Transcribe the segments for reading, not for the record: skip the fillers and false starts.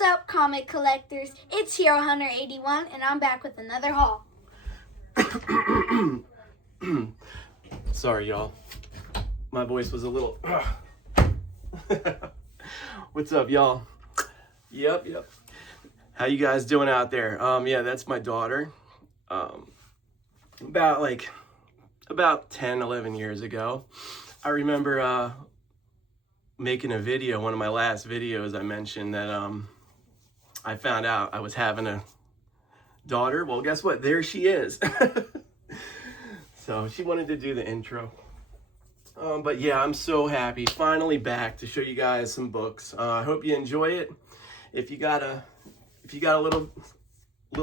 What's up, comic collectors? It's Hero Hunter 81, and I'm back with another haul. Sorry, y'all. My voice was a little... What's up, y'all? Yep. How you guys doing out there? Yeah, that's my daughter. About 10, 11 years ago, I remember making a video, one of my last videos. I mentioned that I found out I was having a daughter. Well, guess what? There she is. So she wanted to do the intro. But yeah, I'm so happy, finally back to show you guys some books. I hope you enjoy it. If you got a little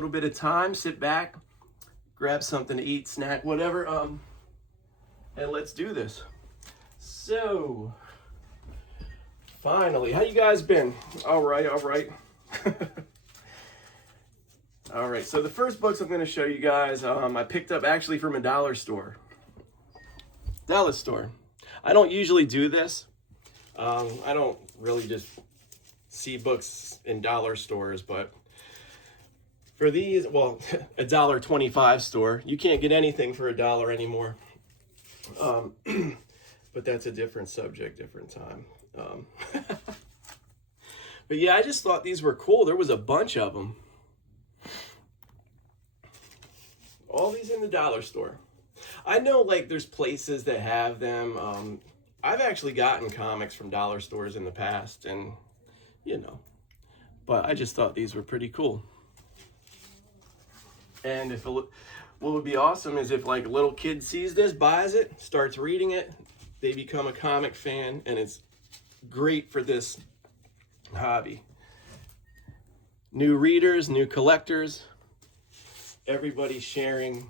bit of time, sit back, grab something to eat, snack, whatever, and let's do this. So, finally, how you guys been? All right. All right, so the first books I'm going to show you guys, I picked up actually from a dollar store. I don't usually do this. I don't really just see books in dollar stores, but for these, well, a $1.25 store, you can't get anything for $1 anymore. But that's a different subject, different time. But yeah, I just thought these were cool. There was a bunch of them. All these in the dollar store. I know, like, there's places that have them. I've actually gotten comics from dollar stores in the past, and, you know, but I just thought these were pretty cool. And what would be awesome is if, like, a little kid sees this, buys it, starts reading it, they become a comic fan, and it's great for this hobby. New readers, new collectors, everybody sharing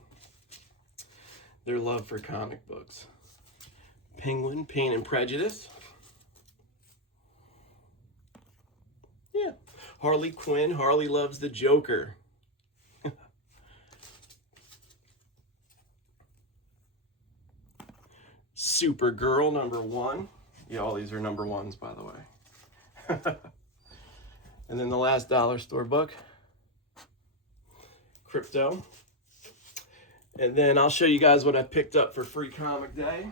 their love for comic books. Penguin, Pain and Prejudice. Yeah. Harley Quinn, Harley Loves the Joker. Supergirl, #1. Yeah, all these are #1s, by the way. And then the last dollar store book, Crypto. And then I'll show you guys what I picked up for Free Comic Day.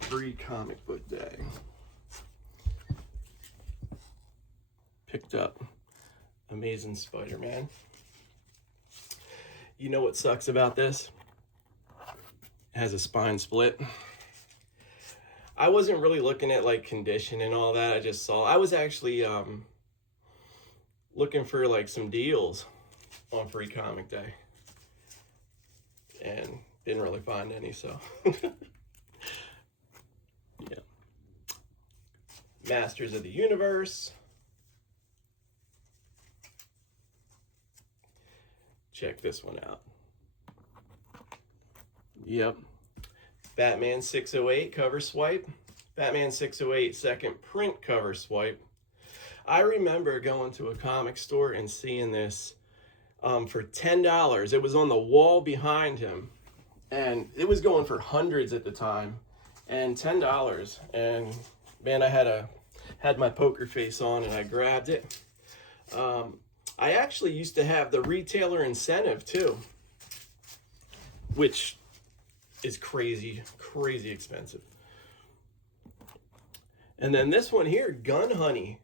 Free Comic Book Day. Picked up Amazing Spider-Man. You know what sucks about this? It has a spine split. I wasn't really looking at, like, condition and all that. I was actually looking for, like, some deals on Free Comic Day, and didn't really find any, so yeah. Masters of the Universe. Check this one out. Yep. Batman 608 cover swipe. Batman 608 second print cover swipe. I remember going to a comic store and seeing this for $10. It was on the wall behind him, and it was going for hundreds at the time, and $10. And man, I had my poker face on, and I grabbed it. I actually used to have the retailer incentive too, which is crazy expensive. And then this one here, Gun Honey.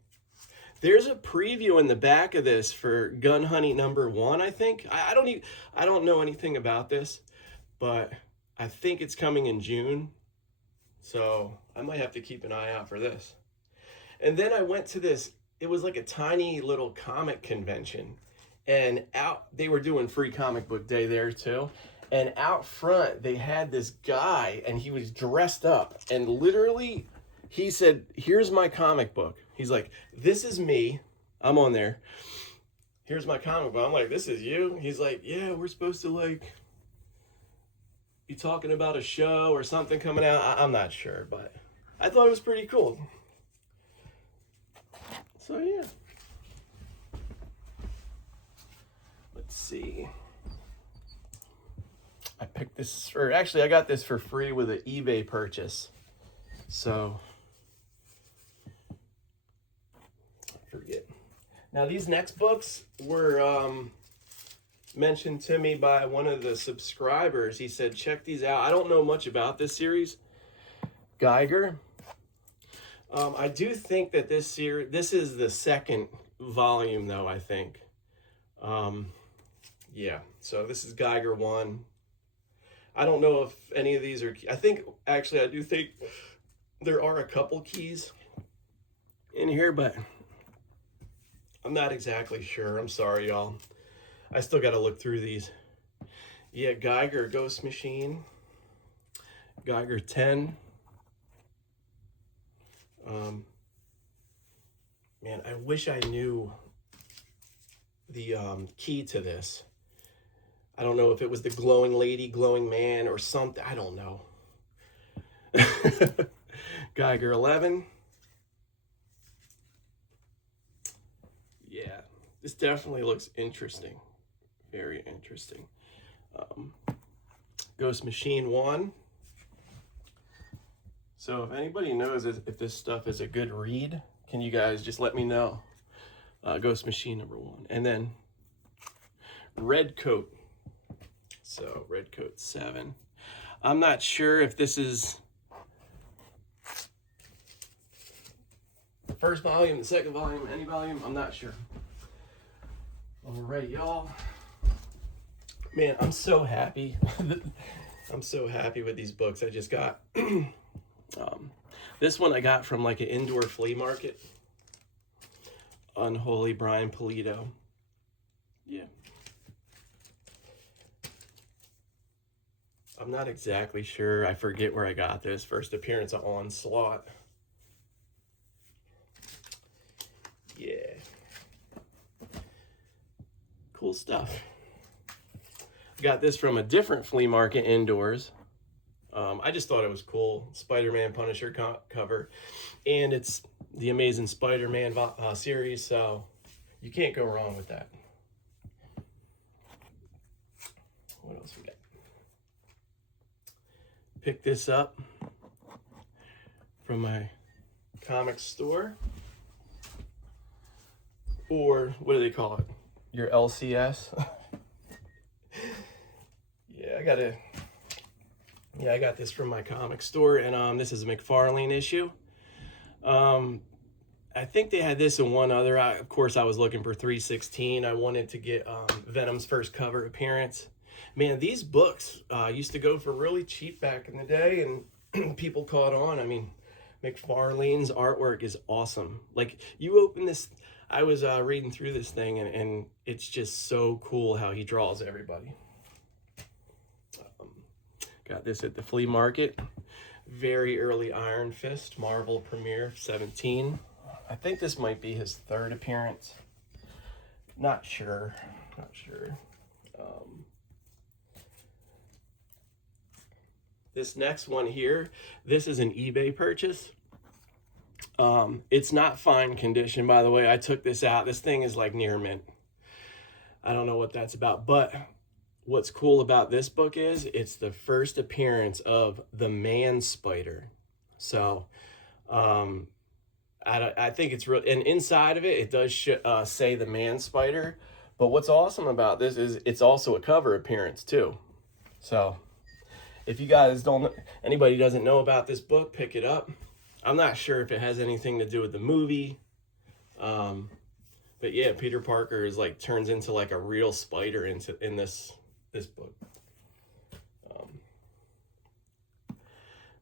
There's a preview in the back of this for Gun Honey #1, I think. I don't know anything about this, but I think it's coming in June. So I might have to keep an eye out for this. And then I went to this, it was like a tiny little comic convention, and they were doing Free Comic Book Day there too. And out front, they had this guy, and he was dressed up, and literally, he said, "Here's my comic book." He's like, "This is me. I'm on there. Here's my comic book." I'm like, "This is you?" He's like, "Yeah, we're supposed to, like, be talking about a show or something coming out." I'm not sure, but I thought it was pretty cool. So, yeah. Let's see. I picked this, or actually I got this for free with an eBay purchase. So forget. Now these next books were mentioned to me by one of the subscribers. He said, check these out. I don't know much about this series. Geiger. I do think that this is the second volume though, I think. Yeah, so this is Geiger 1. I don't know if any of these are, I do think there are a couple keys in here, but I'm not exactly sure. I'm sorry, y'all. I still got to look through these. Yeah, Geiger Ghost Machine. Geiger 10. Man, I wish I knew the key to this. I don't know if it was the glowing lady, glowing man, or something. I don't know. Geiger 11. Yeah, this definitely looks interesting. Very interesting. Ghost Machine 1. So if anybody knows if this stuff is a good read, can you guys just let me know? Ghost Machine number 1. And then Red Coat. So Red Coat 7. I'm not sure if this is the first volume, the second volume, any volume. I'm not sure. All right, y'all. Man, I'm so happy. I'm so happy with these books I just got. This one I got from like an indoor flea market. Unholy Brian Pulido. Yeah. I'm not exactly sure. I forget where I got this. First appearance of Onslaught. Yeah. Cool stuff. Got this from a different flea market indoors. I just thought it was cool. Spider-Man Punisher cover. And it's the Amazing Spider-Man series, so you can't go wrong with that. What else we got? Picked this up from my comic store. Or, what do they call it? Your LCS? I got this from my comic store, and this is a McFarlane issue. I think they had this and one other. Of course, I was looking for 316. I wanted to get Venom's first cover appearance. Man, these books used to go for really cheap back in the day, and people caught on. I mean, McFarlane's artwork is awesome. Like, you open this, I was reading through this thing, and it's just so cool how he draws everybody. Got this at the flea market. Very early Iron Fist, Marvel Premiere 17. I think this might be his third appearance. Not sure. This next one here, this is an eBay purchase. It's not fine condition, by the way. I took this out. This thing is like near mint. I don't know what that's about, but what's cool about this book is it's the first appearance of the Man Spider. So I think it's real, and inside of it, it does say the Man Spider. But what's awesome about this is it's also a cover appearance too. So if you guys anybody doesn't know about this book, pick it up. I'm not sure if it has anything to do with the movie. But yeah, Peter Parker is like turns into like a real spider in this book.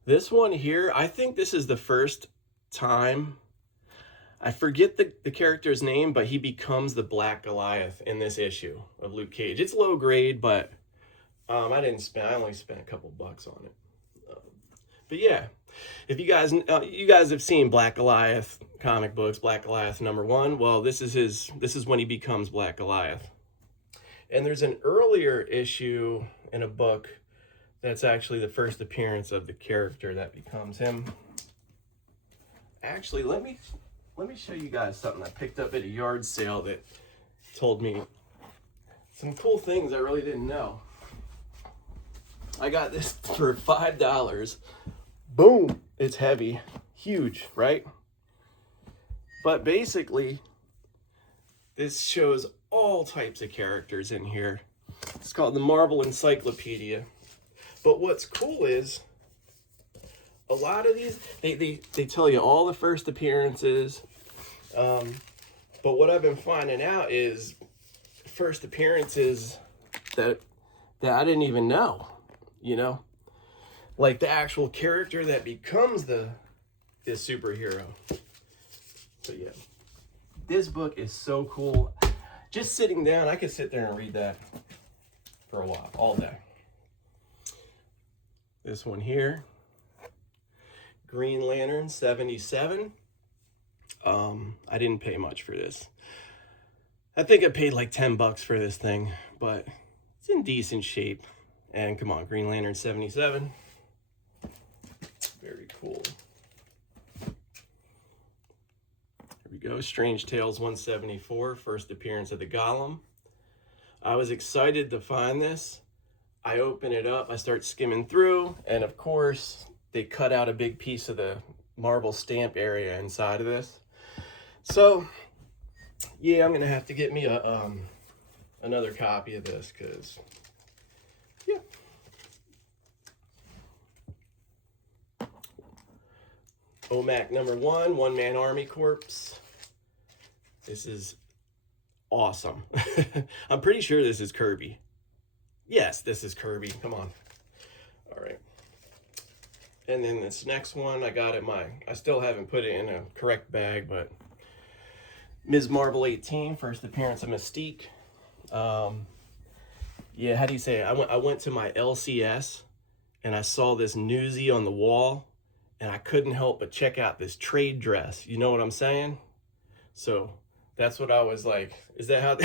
This one here, I think this is the first time, I forget the character's name, but he becomes the Black Goliath in this issue of Luke Cage. It's low grade, but I only spent a couple bucks on it. But yeah, if you guys have seen Black Goliath comic books, Black Goliath #1, well, this is when he becomes Black Goliath. And there's an earlier issue in a book that's actually the first appearance of the character that becomes him. Actually, let me show you guys something I picked up at a yard sale that told me some cool things I really didn't know. I got this for $5. Boom! It's heavy, huge, right? But basically, This shows all types of characters in here. It's called the Marvel Encyclopedia. But what's cool is a lot of these, they tell you all the first appearances. But what I've been finding out is first appearances that I didn't even know, you know? Like the actual character that becomes the superhero. So yeah, this book is so cool. Just sitting down, I could sit there and read that for a while, all day. This one here, Green Lantern 77. I didn't pay much for this. I think I paid like 10 bucks for this thing, but it's in decent shape. And come on, Green Lantern 77. Very cool. Here we go, Strange Tales 174, first appearance of the Golem. I was excited to find this. I open it up, I start skimming through, and of course, they cut out a big piece of the marble stamp area inside of this. So, yeah, I'm gonna have to get me a another copy of this, because, yeah. OMAC number 1, One Man Army Corps. This is awesome. I'm pretty sure this is Kirby. Yes, this is Kirby. Come on. All right. And then this next one, I got it I still haven't put it in a correct bag, but Ms. Marvel 18, first appearance of Mystique. Yeah, how do you say it? I went to my LCS and I saw this newsie on the wall and I couldn't help but check out this trade dress. You know what I'm saying? So that's what I was like, is that how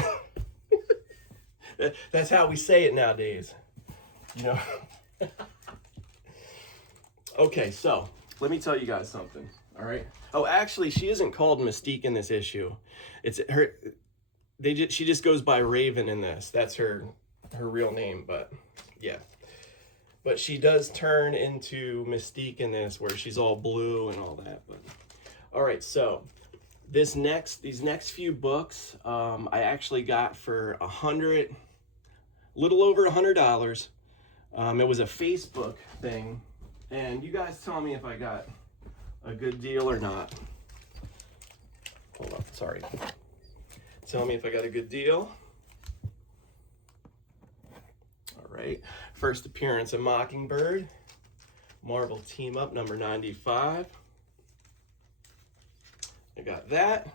that's how we say it nowadays, you know? Okay, so let me tell you guys something, all right? Oh, actually, she isn't called Mystique in this issue. It's her. She just goes by Raven in this. That's her real name, but yeah. But she does turn into Mystique in this, where she's all blue and all that. But all right, so these next few books, I actually got for little over $100. It was a Facebook thing, and you guys tell me if I got a good deal or not. Hold on, sorry. Tell me if I got a good deal. All right, first appearance of Mockingbird, Marvel Team Up number 95. I got that.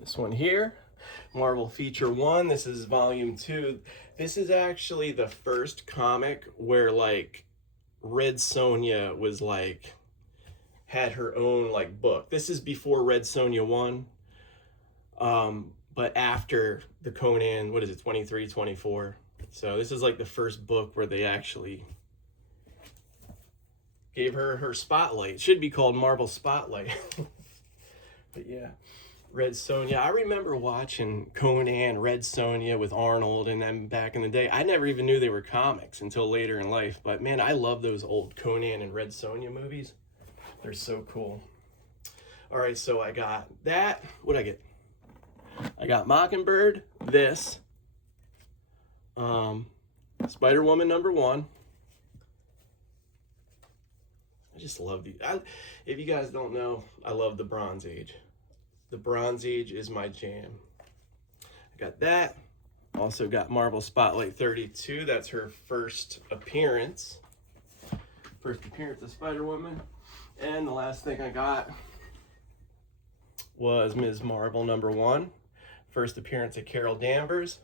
This one here, Marvel Feature 1. This is volume 2. This is actually the first comic where like Red Sonja was like had her own like book. This is before Red Sonja 1. But after the Conan, what is it, 23, 24. So this is like the first book where they actually gave her spotlight. It should be called Marvel Spotlight. But yeah, Red Sonja. I remember watching Conan, Red Sonja with Arnold and them back in the day. I never even knew they were comics until later in life. But man, I love those old Conan and Red Sonja movies. They're so cool. All right, so I got that. What'd I get? I got Mockingbird, this, Spider-Woman number 1. I just love these. If you guys don't know, I love the Bronze Age. The Bronze Age is my jam. I got that. Also got Marvel Spotlight 32. That's her first appearance. First appearance of Spider-Woman. And the last thing I got was Ms. Marvel number 1. First appearance of Carol Danvers.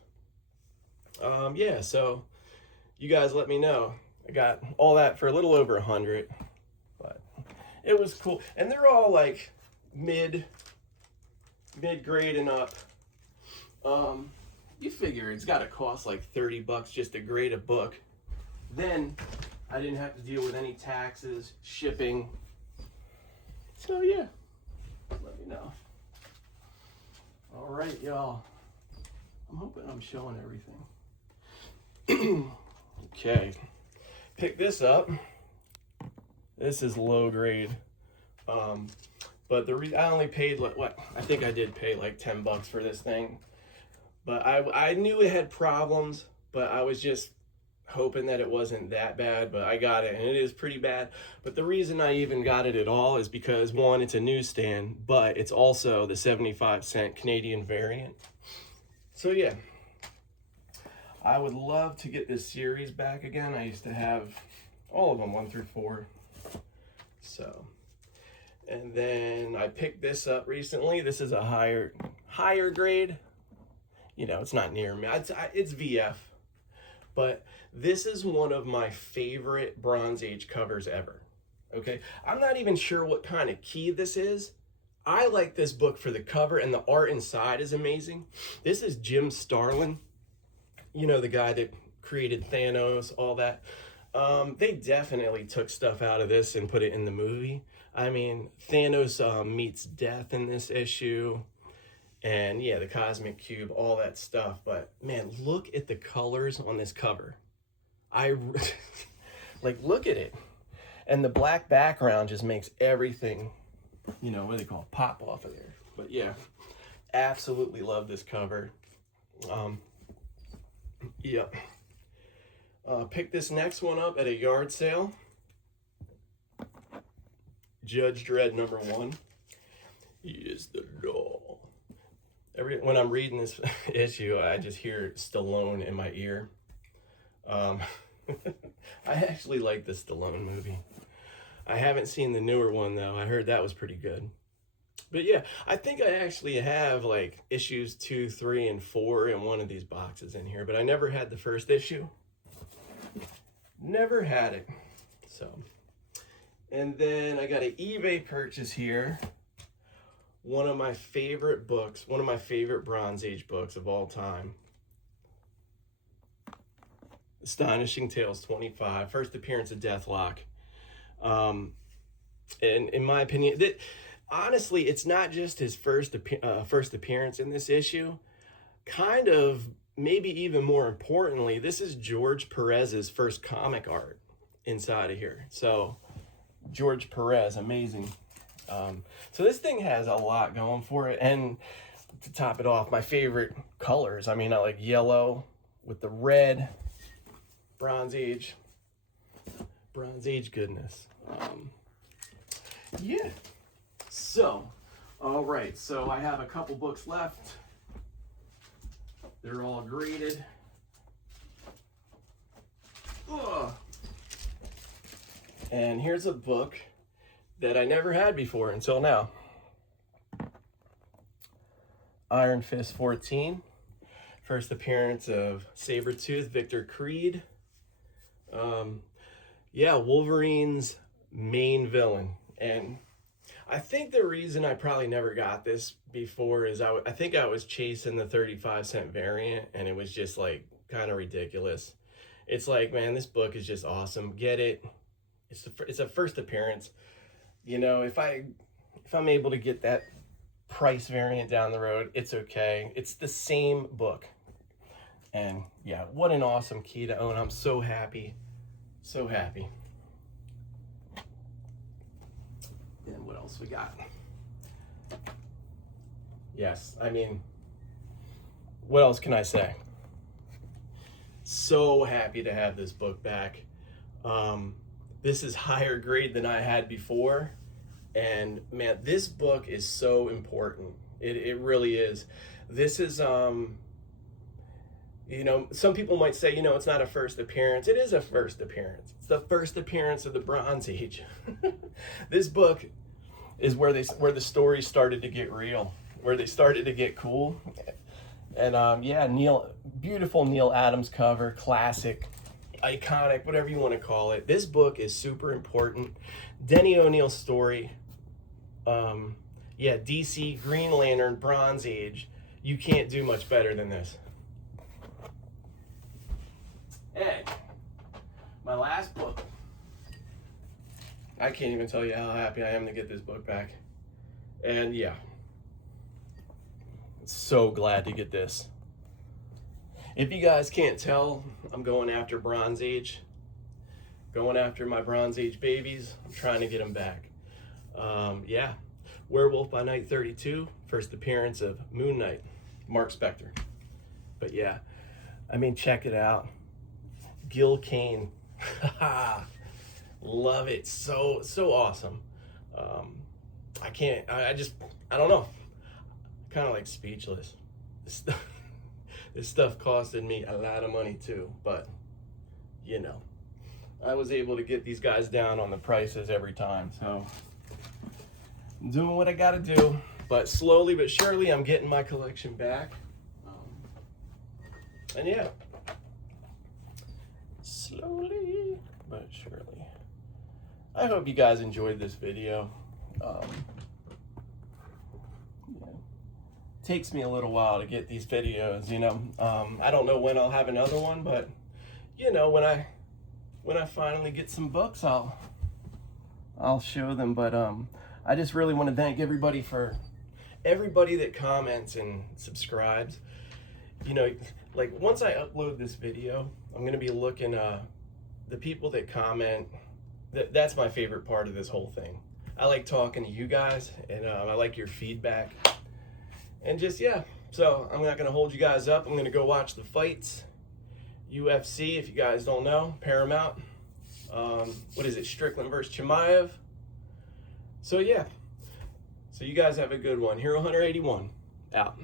Yeah, so you guys let me know. I got all that for a little over 100, but it was cool. And they're all like mid-grade and up. You figure it's got to cost like 30 bucks just to grade a book. Then I didn't have to deal with any taxes, shipping. So yeah, let me know. All right, y'all. I'm hoping I'm showing everything. Okay. Pick this up. This is low grade. But I only paid what I think I did pay like $10 for this thing. But I knew it had problems, but I was just hoping that it wasn't that bad. But I got it, and it is pretty bad. But the reason I even got it at all is because, one, it's a newsstand, but it's also the 75-cent Canadian variant. So yeah, I would love to get this series back again. I used to have all of them, 1 through 4. So, and then I picked this up recently. This is a higher grade. You know, it's not near me. It's VF. But this is one of my favorite Bronze Age covers ever. Okay? I'm not even sure what kind of key this is. I like this book for the cover, and the art inside is amazing. This is Jim Starlin. You know, the guy that created Thanos, all that. They definitely took stuff out of this and put it in the movie. I mean, Thanos meets death in this issue. And yeah, the cosmic cube, all that stuff. But man, look at the colors on this cover. Like, look at it. And the black background just makes everything, you know, what do they call it? Pop off of there. But yeah, absolutely love this cover. Yeah. Picked this next one up at a yard sale. Judge Dredd #1. He is the law. When I'm reading this issue, I just hear Stallone in my ear. I actually like the Stallone movie. I haven't seen the newer one, though. I heard that was pretty good. But yeah, I think I actually have like issues 2, 3, and 4 in one of these boxes in here, but I never had the first issue. Never had it. So, and then I got an eBay purchase here. One of my favorite books, one of my favorite Bronze Age books of all time. Astonishing Tales 25, first appearance of Deathlock. And in my opinion, honestly, it's not just his first appearance in this issue. Kind of, maybe even more importantly, this is George Perez's first comic art inside of here. So, George Perez, amazing. So this thing has a lot going for it, and to top it off, my favorite colors. I mean, I like yellow with the red. Bronze Age goodness. Yeah. So, all right. So I have a couple books left. They're all graded. Ugh. And here's a book that I never had before until now. Iron Fist 14. First appearance of Sabretooth, Victor Creed. Yeah, Wolverine's main villain. And I think the reason I probably never got this before is I think I was chasing the 35-cent variant, and it was just like kind of ridiculous. It's like, man, this book is just awesome. Get it. It's a first appearance. You know, if I'm able to get that price variant down the road, it's okay. It's the same book. And yeah, what an awesome key to own. I'm so happy. So happy. And what else we got? Yes, I mean, what else can I say? So happy to have this book back. This is higher grade than I had before. And man, this book is so important. It really is. This is, you know, some people might say, you know, it's not a first appearance. It is a first appearance. It's the first appearance of the Bronze Age. This book is where the story started to get real, where they started to get cool. And yeah, beautiful Neil Adams cover, classic, iconic, whatever you want to call it. This book is super important. Denny O'Neil's story. Yeah, DC, Green Lantern, Bronze Age. You can't do much better than this. And my last book. I can't even tell you how happy I am to get this book back. And yeah, so glad to get this. If you guys can't tell, I'm going after Bronze Age. Going after my Bronze Age babies. I'm trying to get them back. Yeah, Werewolf by Night 32, first appearance of Moon Knight, Mark Spector. But yeah, I mean, check it out. Gil Kane. Love it. So awesome. I don't know. Kind of like speechless. This stuff costed me a lot of money too, but you know, I was able to get these guys down on the prices every time. So I'm doing what I gotta do, but slowly but surely I'm getting my collection back. And yeah, slowly but surely. I hope you guys enjoyed this video. Takes me a little while to get these videos, you know. I don't know when I'll have another one, but you know, when I finally get some books, I'll show them. But I just really want to thank everybody that comments and subscribes. You know, like once I upload this video, I'm gonna be looking the people that comment. That's my favorite part of this whole thing. I like talking to you guys, and I like your feedback. And just, yeah, so I'm not going to hold you guys up. I'm going to go watch the fights. UFC, if you guys don't know, Paramount. What is it, Strickland versus Chimaev? So, yeah. So you guys have a good one. Hero Hunter 81, out.